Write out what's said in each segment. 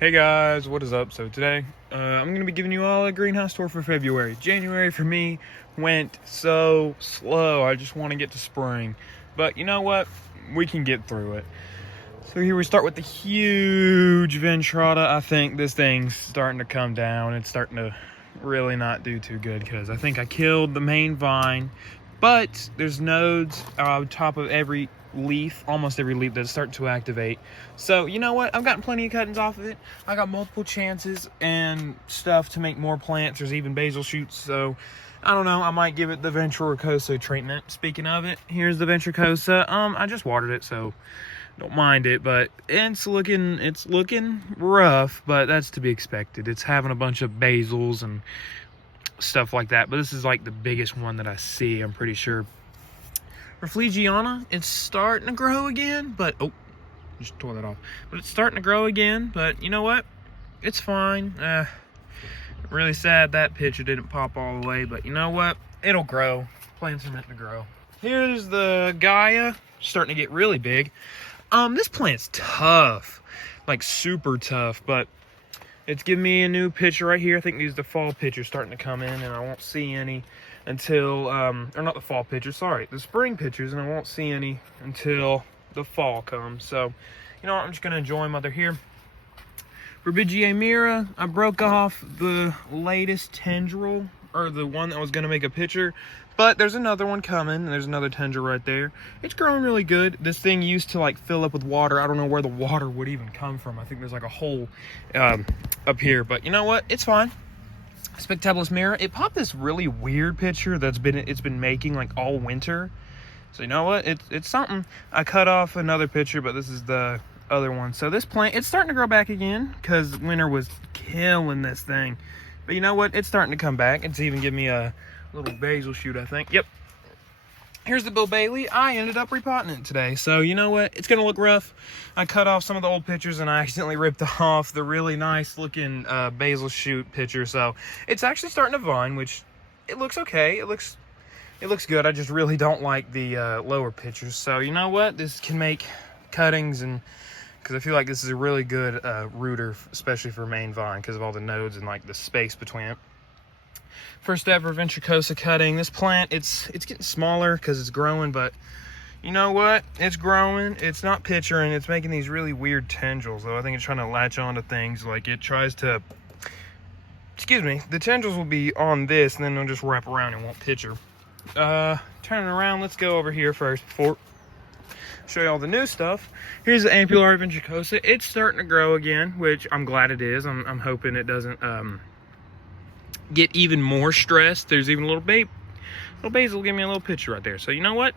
Hey guys, what is up? So today, I'm going to be giving you all a greenhouse tour for February. January for me went so slow. I just want to get to spring. But you know what? We can get through it. So here we start with the huge Ventrata. I think this thing's starting to come down. It's starting to really not do too good because I think I killed the main vine. But there's nodes on top of every leaf, almost every leaf, that's starting to activate. So you know what? I've gotten plenty of cuttings off of it. I got multiple chances and stuff to make more plants. There's even basil shoots. So I don't know. I might give it the Ventricosa treatment. Speaking of it, here's the Ventricosa. I just watered it, so don't mind it, but it's looking rough, but that's to be expected. It's having a bunch of basils and stuff like that, but this is like the biggest one that I see, I'm pretty sure. Rafflegiana, it's starting to grow again, but oh, just tore that off. But it's starting to grow again, but you know what? It's fine. Really sad that picture didn't pop all the way, but you know what? It'll grow. Plants are meant to grow. Here's the Gaia, starting to get really big. This plant's tough, like super tough, but it's giving me a new picture right here. I think these are the fall pictures starting to come in, and I won't see any until, or not the fall pictures, sorry, the spring pictures, and I won't see any until the fall comes. So, you know what, I'm just gonna enjoy them while they're here. Forbigiae Mira, I broke off the latest tendril, or the one that was gonna make a picture, but there's another one coming, and there's another tendril right there. It's growing really good. This thing used to like fill up with water. I don't know where the water would even come from. I think there's like a hole up here, but you know what? It's fine. Spectabilis Mira, it popped this really weird picture it's been making like all winter. So you know what? It's something. I cut off another picture, but this is the other one. So this plant, it's starting to grow back again because winter was killing this thing. But you know what? It's starting to come back. It's even giving me a little basil shoot, I think. Yep. Here's the Bill Bailey. I ended up repotting it today. So you know what? It's going to look rough. I cut off some of the old pictures and I accidentally ripped off the really nice looking basil shoot picture. So it's actually starting to vine, which it looks okay. It looks good. I just really don't like the lower pictures. So you know what? This can make cuttings, and because I feel like this is a really good rooter, especially for main vine because of all the nodes and like the space between it. First ever Ventricosa cutting. This plant, it's getting smaller because it's growing, but you know what? It's growing. It's not picturing. It's making these really weird tendrils, though. I think it's trying to latch onto things. Like it tries to, excuse me, the tendrils will be on this, and then they'll just wrap around and won't picture. Turning around, let's go over here first before show you all the new stuff. Here's the Ampullari Ventricosa. It's starting to grow again, which I'm glad it is. I'm hoping it doesn't get even more stressed. There's even a little basil give me a little picture right there. So you know what?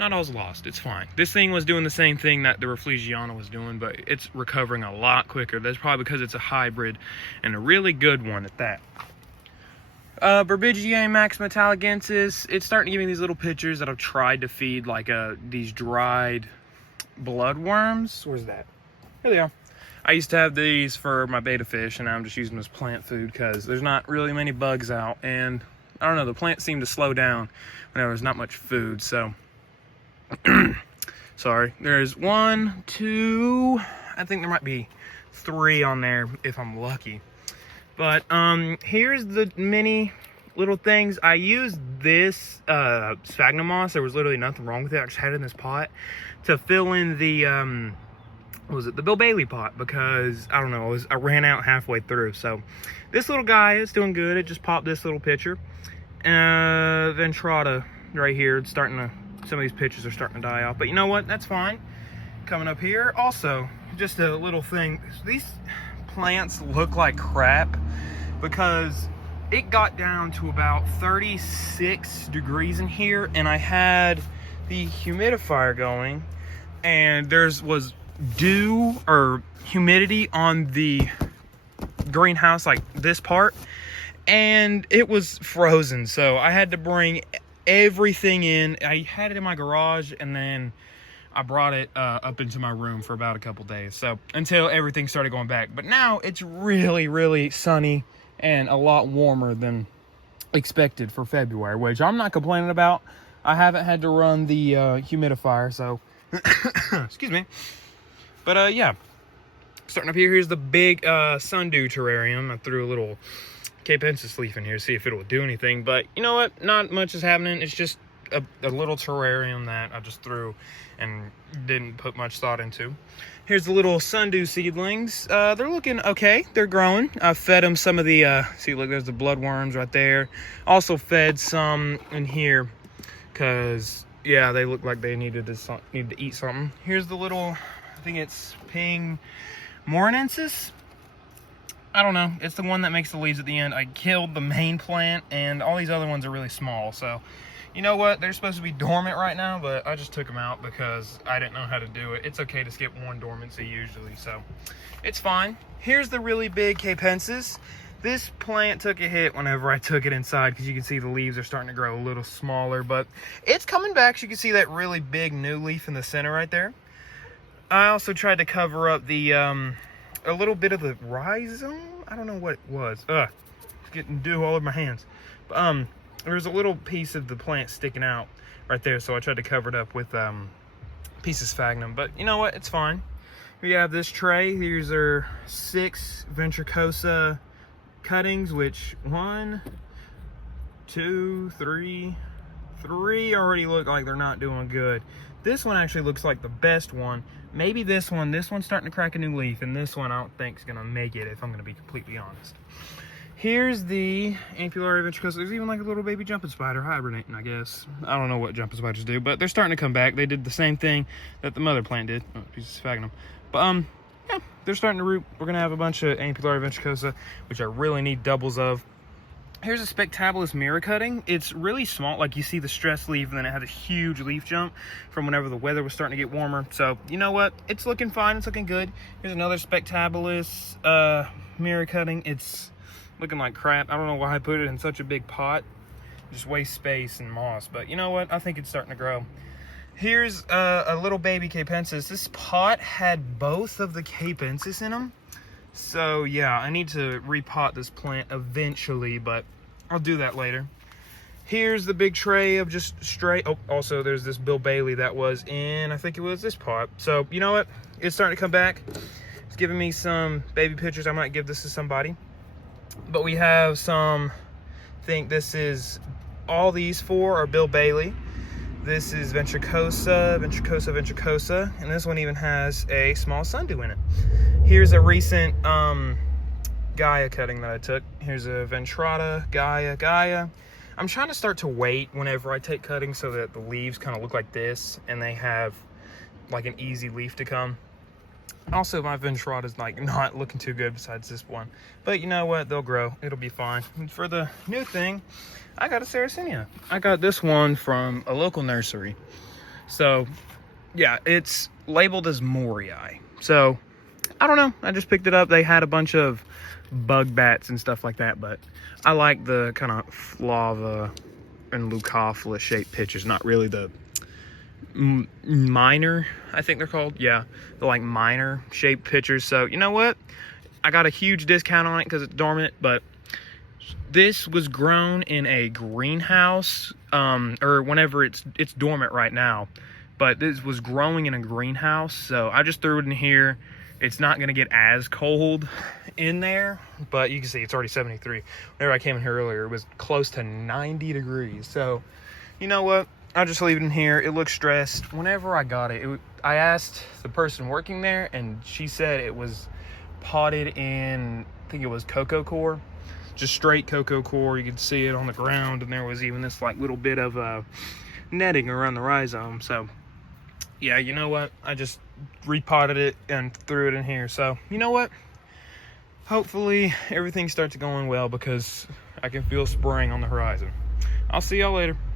Not all's lost. It's fine. This thing was doing the same thing that the Rafflegiana was doing, but it's recovering a lot quicker. That's probably because it's a hybrid and a really good one at that. Forbigiae Max Metalligensis, it's starting to give me these little pictures that I've tried to feed like these dried bloodworms. Where's that? Here they are. I used to have these for my betta fish, and now I'm just using them as plant food because there's not really many bugs out, and I don't know, the plants seem to slow down whenever there's not much food. So sorry, there's 1, 2, I think there might be 3 on there if I'm lucky. But here's the mini little things. I used this sphagnum moss. There was literally nothing wrong with it. I just had it in this pot to fill in the what was it, the Bill Bailey pot, because I don't know, I ran out halfway through. So this little guy is doing good. It just popped this little picture. Ventrata right here, it's starting to, some of these pictures are starting to die off, but you know what, that's fine. Coming up here, also just a little thing, these plants look like crap because it got down to about 36 degrees in here, and I had the humidifier going, and was dew or humidity on the greenhouse, like this part, and it was frozen. So I had to bring everything in. I had it in my garage, and then I brought it up into my room for about a couple days, so until everything started going back. But now it's really sunny and a lot warmer than expected for February, which I'm not complaining about. I haven't had to run the humidifier, so excuse me. But yeah, Starting up here, here's the big sundew terrarium. I threw a little capensis leaf in here to see if it will do anything, but you know what? Not much is happening. It's just a little terrarium that I just threw and didn't put much thought into. Here's the little sundew seedlings. They're looking okay. They're growing. I fed them some of the, see, look, there's the bloodworms right there. Also fed some in here because, yeah, they look like they needed to eat something. Here's the little, I think it's Ping Morinensis. I don't know. It's the one that makes the leaves at the end. I killed the main plant, and all these other ones are really small. So, you know what? They're supposed to be dormant right now, but I just took them out because I didn't know how to do it. It's okay to skip one dormancy usually, so it's fine. Here's the really big capensis. This plant took a hit whenever I took it inside because you can see the leaves are starting to grow a little smaller, but it's coming back. So you can see that really big new leaf in the center right there. I also tried to cover up the a little bit of the rhizome. I don't know what it was. It's getting dew all over my hands. There's a little piece of the plant sticking out right there, so I tried to cover it up with pieces of sphagnum. But you know what? It's fine. We have this tray. These are 6 ventricosa cuttings, which 1, 2, 3 already look like they're not doing good. This one actually looks like the best one. Maybe this one's starting to crack a new leaf, and this one I don't think is gonna make it, if I'm gonna be completely honest. Here's the Ampullaria ventricosa. There's even like a little baby jumping spider hibernating, I guess. I don't know what jumping spiders do, but they're starting to come back. They did the same thing that the mother plant did. Oh, piece of sphagnum. But yeah, they're starting to root. We're gonna have a bunch of Ampullaria ventricosa, which I really need doubles of. Here's a Spectabilis mirror cutting. It's really small, like you see the stress leaf, and then it had a huge leaf jump from whenever the weather was starting to get warmer. So, you know what? It's looking fine, it's looking good. Here's another Spectabilis mirror cutting. It's looking like crap. I don't know why I put it in such a big pot. Just waste space and moss, but you know what? I think it's starting to grow. Here's a little baby capensis. This pot had both of the capensis in them. So yeah, I need to repot this plant eventually, but I'll do that later. Here's the big tray of just straight, oh, also there's this Bill Bailey that was in, I think it was this pot. So you know what? It's starting to come back. It's giving me some baby pictures. I might give this to somebody. But we have some, I think this is, all these 4 are Bill Bailey. This is ventricosa, and this one even has a small sundew in it. Here's a recent Gaia cutting that I took. Here's a Ventrata, Gaia. I'm trying to start to wait whenever I take cuttings so that the leaves kind of look like this and they have like an easy leaf to come. Also, my Ventrata is like not looking too good besides this one. But you know what? They'll grow. It'll be fine. And for the new thing, I got a Sarracenia. I got this one from a local nursery. So, yeah, it's labeled as Morii. So, I don't know. I just picked it up. They had a bunch of bug bats and stuff like that. But I like the kind of Flava and Leucophila shaped pitches. Not really the minor, I think they're called. Yeah, the like minor shaped pitchers. So you know what, I got a huge discount on it because it's dormant, but this was grown in a greenhouse, or whenever it's dormant right now, but this was growing in a greenhouse, so I just threw it in here. It's not going to get as cold in there, but you can see it's already 73. Whenever I came in here earlier, it was close to 90 degrees. So you know what, I'll just leave it in here. It looks stressed. Whenever I got it, I asked the person working there, and she said it was potted in, I think it was cocoa core, just straight cocoa core. You could see it on the ground, and there was even this like little bit of netting around the rhizome. So yeah, you know what? I just repotted it and threw it in here. So you know what? Hopefully everything starts going well because I can feel spring on the horizon. I'll see y'all later.